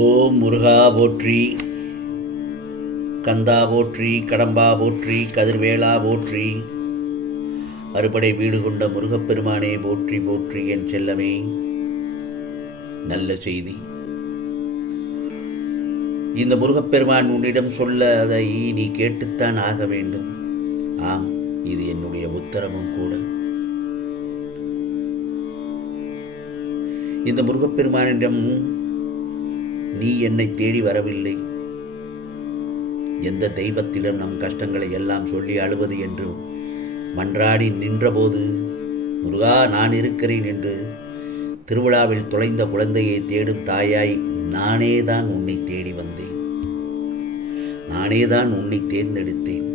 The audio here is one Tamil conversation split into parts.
ஓம் முருகா போற்றி, கந்தா போற்றி, கடம்பா போற்றி, கதிர்வேளா போற்றி, அறுபடை வீடு கொண்ட முருகப்பெருமானே போற்றி போற்றி. என் செல்லமே, நல்ல செய்தி. இந்த முருகப்பெருமான் உன்னிடம் சொல்ல அதை நீ கேட்டுத்தான் ஆக வேண்டும். ஆம், இது என்னுடைய உத்தரவும் கூட. இந்த முருகப்பெருமானிடம் நீ என்னை தேடி வரவில்லை. எந்த தெய்வத்திடம் நம் கஷ்டங்களை எல்லாம் சொல்லி அழுவது என்று மன்றாடி நின்றபோது, முருகா நான் இருக்கிறேன் என்று திருவிழாவில் தொலைந்த குழந்தையை தேடும் தாயாய் நானேதான் உன்னை தேடி வந்தேன். நானேதான் உன்னை தேர்ந்தெடுத்தேன்.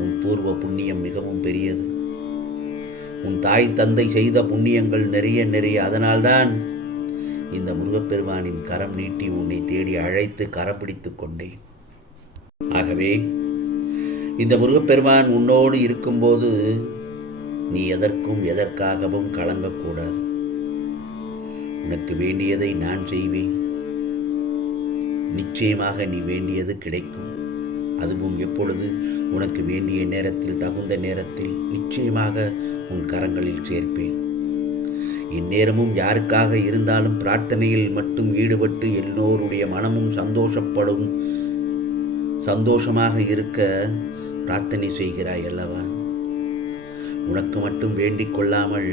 உன் பூர்வ புண்ணியம் மிகவும் பெரியது. உன் தாய் தந்தை செய்த புண்ணியங்கள் நிறைய. அதனால்தான் இந்த முருகப்பெருமானின் கரம் நீட்டி உன்னை தேடி அழைத்து கரம் பிடித்து கொண்டேன். ஆகவே இந்த முருகப்பெருமான் உன்னோடு இருக்கும்போது நீ எதற்காகவும் கலங்கக்கூடாது. உனக்கு வேண்டியதை நான் செய்வேன். நிச்சயமாக நீ வேண்டியது கிடைக்கும். அதுவும் எப்பொழுது? உனக்கு வேண்டிய நேரத்தில், தகுந்த நேரத்தில் நிச்சயமாக உன் கரங்களில் சேர்ப்பேன். இந்நேரமும் யாருக்காக இருந்தாலும் பிரார்த்தனையில் மட்டும் ஈடுபட்டு எல்லோருடைய மனமும் சந்தோஷமாக இருக்க பிரார்த்தனை செய்கிறாய் அல்லவா? உனக்கு மட்டும் வேண்டிக் கொள்ளாமல்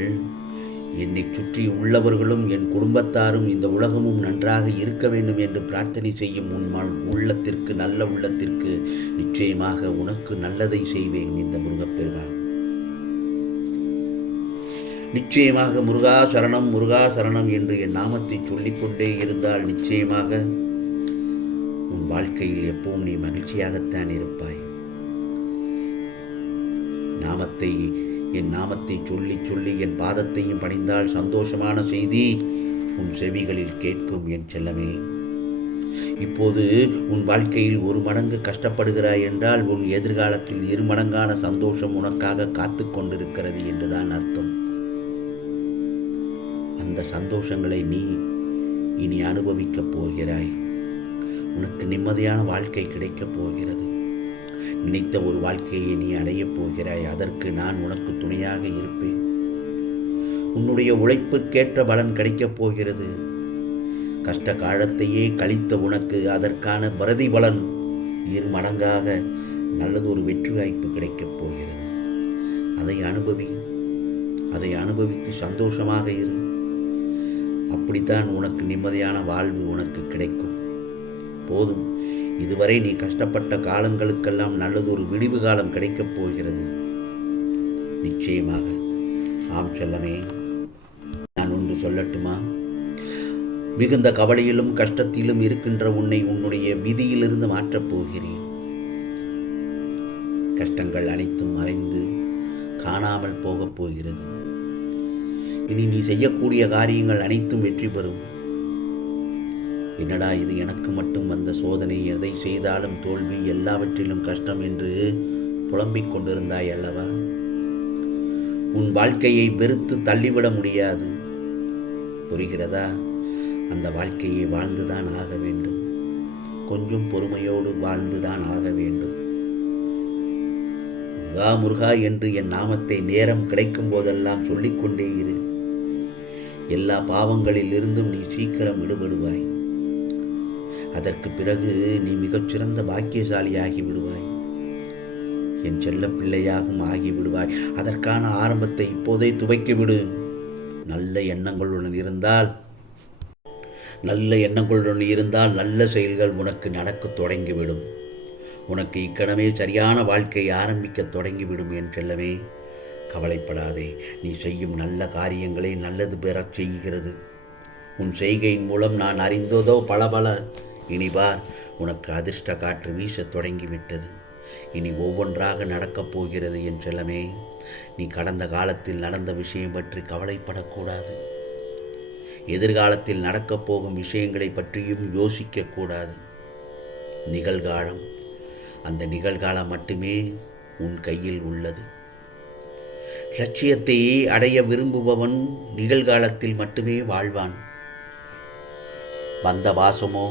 என்னை சுற்றி உள்ளவர்களும் என் குடும்பத்தாரும் இந்த உலகமும் நன்றாக இருக்க வேண்டும் என்று பிரார்த்தனை செய்யும் உன் உள்ளத்திற்கு, நல்ல உள்ளத்திற்கு நிச்சயமாக உனக்கு நல்லதை செய்வேன் இந்த முருகப்பெருமான். நிச்சயமாக முருகா சரணம், முருகா சரணம் என்று என் நாமத்தை சொல்லிக்கொண்டே இருந்தால் நிச்சயமாக உன் வாழ்க்கையில் எப்பவும் நீ மகிழ்ச்சியாகத்தான் இருப்பாய். என் நாமத்தை சொல்லி என் பாதத்தையும் பணிந்தால் சந்தோஷமான செய்தி உன் செவிகளில் கேட்கும் என் செல்லமே. இப்போது உன் வாழ்க்கையில் ஒரு மடங்கு கஷ்டப்படுகிறாய் என்றால் உன் எதிர்காலத்தில் 2 மடங்கான சந்தோஷம் உனக்காக காத்து கொண்டிருக்கிறது என்றுதான் அர்த்தம். அந்த சந்தோஷங்களை நீ இனி அனுபவிக்கப் போகிறாய். உனக்கு நிம்மதியான வாழ்க்கை கிடைக்கப் போகிறது. நினைத்த ஒரு வாழ்க்கையை நீ அடையப் போகிறாய். அதற்கு நான் உனக்கு துணையாக இருப்பேன். உன்னுடைய உழைப்புக்கேற்ற பலன் கிடைக்கப் போகிறது. கஷ்ட காலத்தையே கழித்த உனக்கு அதற்கான பிரதிபலன் 2 மடங்காக நல்லதொரு வெற்றி வாய்ப்பு கிடைக்கப் போகிறது. அதை அனுபவித்து சந்தோஷமாக இரு. அப்படித்தான் உனக்கு நிம்மதியான வாழ்வு உனக்கு கிடைக்கும். போதும், இதுவரை நீ கஷ்டப்பட்ட காலங்களுக்கெல்லாம் நல்லதொரு விடிவு காலம் கிடைக்கப் போகிறது நிச்சயமாக. ஆம் செல்லமே, நான் ஒன்று சொல்லட்டுமா? மிகுந்த கவலையிலும் கஷ்டத்திலும் இருக்கின்ற உன்னை உன்னுடைய விதியிலிருந்து மாற்றப் போகிறேன். கஷ்டங்கள் அனைத்தும் மறைந்து காணாமல் போகப் போகிறது. இனி நீ செய்யக்கூடிய காரியங்கள் அனைத்தும் வெற்றி பெறும். என்னடா இது, எனக்கு மட்டும் வந்த சோதனை, எதை செய்தாலும் தோல்வி, எல்லாவற்றிலும் கஷ்டம் என்று புலம்பிக் கொண்டிருந்தாய் அல்லவா? உன் வாழ்க்கையை வெறுத்து தள்ளிவிட முடியாது. புரிகிறதா? அந்த வாழ்க்கையை வாழ்ந்துதான் ஆக வேண்டும். கொஞ்சம் பொறுமையோடு வாழ்ந்துதான் ஆக வேண்டும். முருகா முருகா என்று என் நாமத்தை நேரம் கிடைக்கும் போதெல்லாம் சொல்லிக்கொண்டே இரு. எல்லா பாவங்களில் இருந்தும் நீ சீக்கிரம் விடுபடுவாய். அதற்கு பிறகு நீ மிகச்சிறந்த பாக்கியசாலியாகி விடுவாய். என் செல்ல பிள்ளையாகவும் ஆகிவிடுவாய். அதற்கான ஆரம்பத்தை இப்போதே துவைக்கிவிடு. நல்ல எண்ணங்களுடன் இருந்தால் நல்ல செயல்கள் உனக்கு நடக்க தொடங்கிவிடும். உனக்கு இக்கணமே சரியான வாழ்க்கை ஆரம்பிக்க தொடங்கிவிடும். என் செல்லமே, கவலைப்படாதே. நீ செய்யும் நல்ல காரியங்களை நல்லது பெறச் செய்கிறது. உன் செய்கையின் மூலம் நான் அறிந்ததோ பல. இனி பார், உனக்கு அதிர்ஷ்ட காற்று வீசத் தொடங்கிவிட்டது. இனி ஒவ்வொன்றாக நடக்கப் போகிறது என் செல்லமே. நீ கடந்த காலத்தில் நடந்த விஷயம் பற்றி கவலைப்படக்கூடாது. எதிர்காலத்தில் நடக்கப் போகும் விஷயங்களை பற்றியும் யோசிக்கக்கூடாது. நிகழ்காலம், அந்த நிகழ்காலம் மட்டுமே உன் கையில் உள்ளது. லட்சியத்தை அடைய விரும்புபவன் நிகழ்காலத்தில் மட்டுமே வாழ்வான். வந்த வாசமோ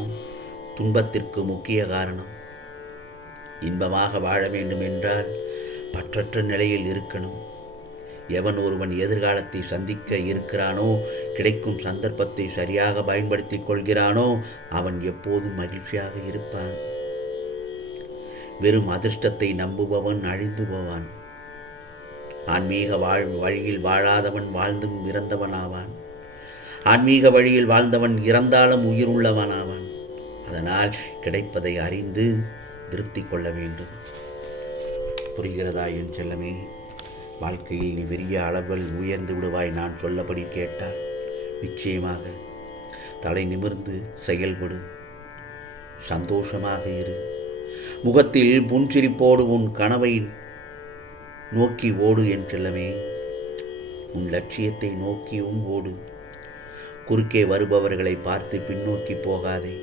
துன்பத்திற்கு முக்கிய காரணம். இன்பமாக வாழ வேண்டும் என்றால் பற்றற்ற நிலையில் இருக்கணும். எவன் ஒருவன் எதிர்காலத்தை சந்திக்க இருக்கிறானோ, கிடைக்கும் சந்தர்ப்பத்தை சரியாக பயன்படுத்திக் கொள்கிறானோ, அவன் எப்போதும் மகிழ்ச்சியாக இருப்பான். வெறும் அதிர்ஷ்டத்தை நம்புபவன் அழிந்து போவான். ஆன்மீக வழியில் வாழாதவன் வாழ்ந்தும் இறந்தவனாவான். ஆன்மீக வழியில் வாழ்ந்தவன் இறந்தாலும் உயிர் உள்ளவனாவான். அதனால் கிடைப்பதை அறிந்து திருப்தி கொள்ள வேண்டும். புரிகிறதா என் செல்லமே? வாழ்க்கையில் நீ பெரிய அளவில் உயர்ந்து விடுவாய். நான் சொல்லபடி கேட்டால் நிச்சயமாக தலை நிமிர்ந்து செயல்படு. சந்தோஷமாக இரு. முகத்தில் புன்சிரிப்போடு உன் கனவை நோக்கி ஓடு என் செல்லமே. உன் லட்சியத்தை நோக்கியும் ஓடு. குறுக்கே வருபவர்களை பார்த்து பின்னோக்கி போகாதே.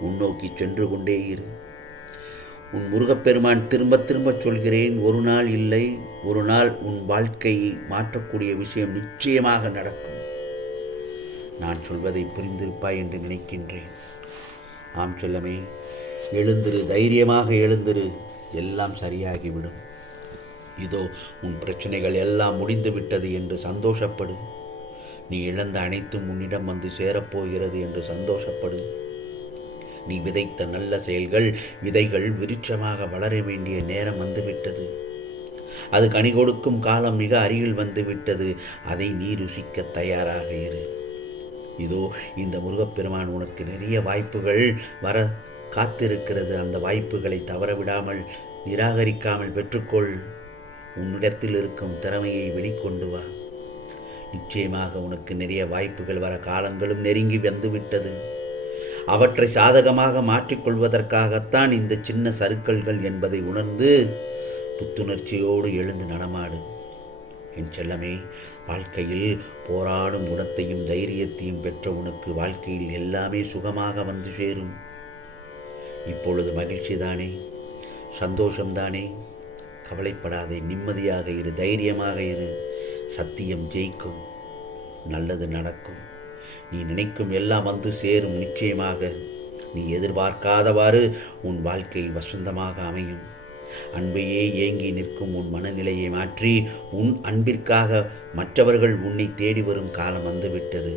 முன்னோக்கி சென்று கொண்டே இரு. உன் முருகப்பெருமான் திரும்ப திரும்ப சொல்கிறேன், ஒரு நாள் இல்லை ஒரு நாள் உன் வாழ்க்கையை மாற்றக்கூடிய விஷயம் நிச்சயமாக நடக்கும். நான் சொல்வதை புரிந்திருப்பாய் என்று நினைக்கின்றேன். ஆம் செல்லமே, எழுந்திரு, தைரியமாக எழுந்திரு. எல்லாம் சரியாகிவிடும். இதோ உன் பிரச்சனைகள் எல்லாம் முடிந்து விட்டது என்று சந்தோஷப்படு. நீ இழந்த அனைத்தும் உன்னிடம் வந்து சேரப்போகிறது என்று சந்தோஷப்படு. நீ விதைத்த நல்ல செயல்கள் விதைகள் விருட்சமாக வளர வேண்டிய நேரம் வந்துவிட்டது. அது கனி கொடுக்கும் காலம் மிக அருகில் வந்துவிட்டது. அதை நீ ருசிக்க தயாராக இரு. இதோ இந்த முருகப்பெருமான் உனக்கு நிறைய வாய்ப்புகள் வர காத்திருக்கிறது. அந்த வாய்ப்புகளை தவறவிடாமல் நிராகரிக்காமல் பெற்றுக்கொள். உன்னிடத்தில் இருக்கும் திறமையை வெளிக்கொண்டு வா. நிச்சயமாக உனக்கு நிறைய வாய்ப்புகள் வர காலங்களும் நெருங்கி வந்துவிட்டது. அவற்றை சாதகமாக மாற்றிக்கொள்வதற்காகத்தான் இந்த சின்ன சறுக்கல்கள் என்பதை உணர்ந்து புத்துணர்ச்சியோடு எழுந்து நடமாடு. என் செல்லமே, வாழ்க்கையில் போராடும் குணத்தையும் தைரியத்தையும் பெற்ற உனக்கு வாழ்க்கையில் எல்லாமே சுகமாக வந்து சேரும். இப்பொழுது மகிழ்ச்சி தானே, சந்தோஷம்தானே? கவலைப்படாதே, நிம்மதியாக இரு, தைரியமாக இரு. சத்தியம் ஜெயிக்கும், நல்லது நடக்கும். நீ நினைக்கும் எல்லாம் வந்து சேரும். நிச்சயமாக நீ எதிர்பார்க்காதவாறு உன் வாழ்க்கை வசந்தமாக அமையும். அன்பையே ஏங்கி நிற்கும் உன் மனநிலையை மாற்றி உன் அன்பிற்காக மற்றவர்கள் உன்னை தேடி வரும் காலம் வந்துவிட்டது.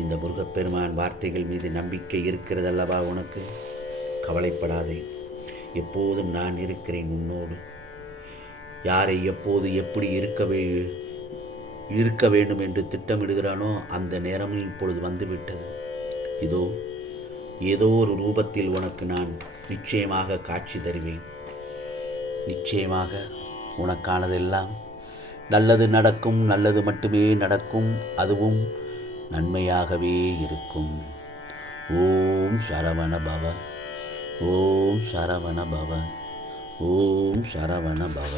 இந்த முருகப்பெருமான் வார்த்தைகள் மீது நம்பிக்கை இருக்கிறதல்லவா உனக்கு? கவலைப்படாதே, எப்போதும் நான் இருக்கிறேன் உன்னோடு. யாரை எப்போது எப்படி இருக்க வேண்டும் என்று திட்டமிடுகிறானோ அந்த நேரமும் இப்பொழுது வந்துவிட்டது. இதோ ஏதோ ஒரு ரூபத்தில் உனக்கு நான் நிச்சயமாக காட்சி தருவேன். நிச்சயமாக உனக்கானதெல்லாம் நல்லது நடக்கும். நல்லது மட்டுமே நடக்கும். அதுவும் நன்மையாகவே இருக்கும். ஓம் சரவண பவ. ஓம் சரவண பவ. ஓம் சரவண பவ.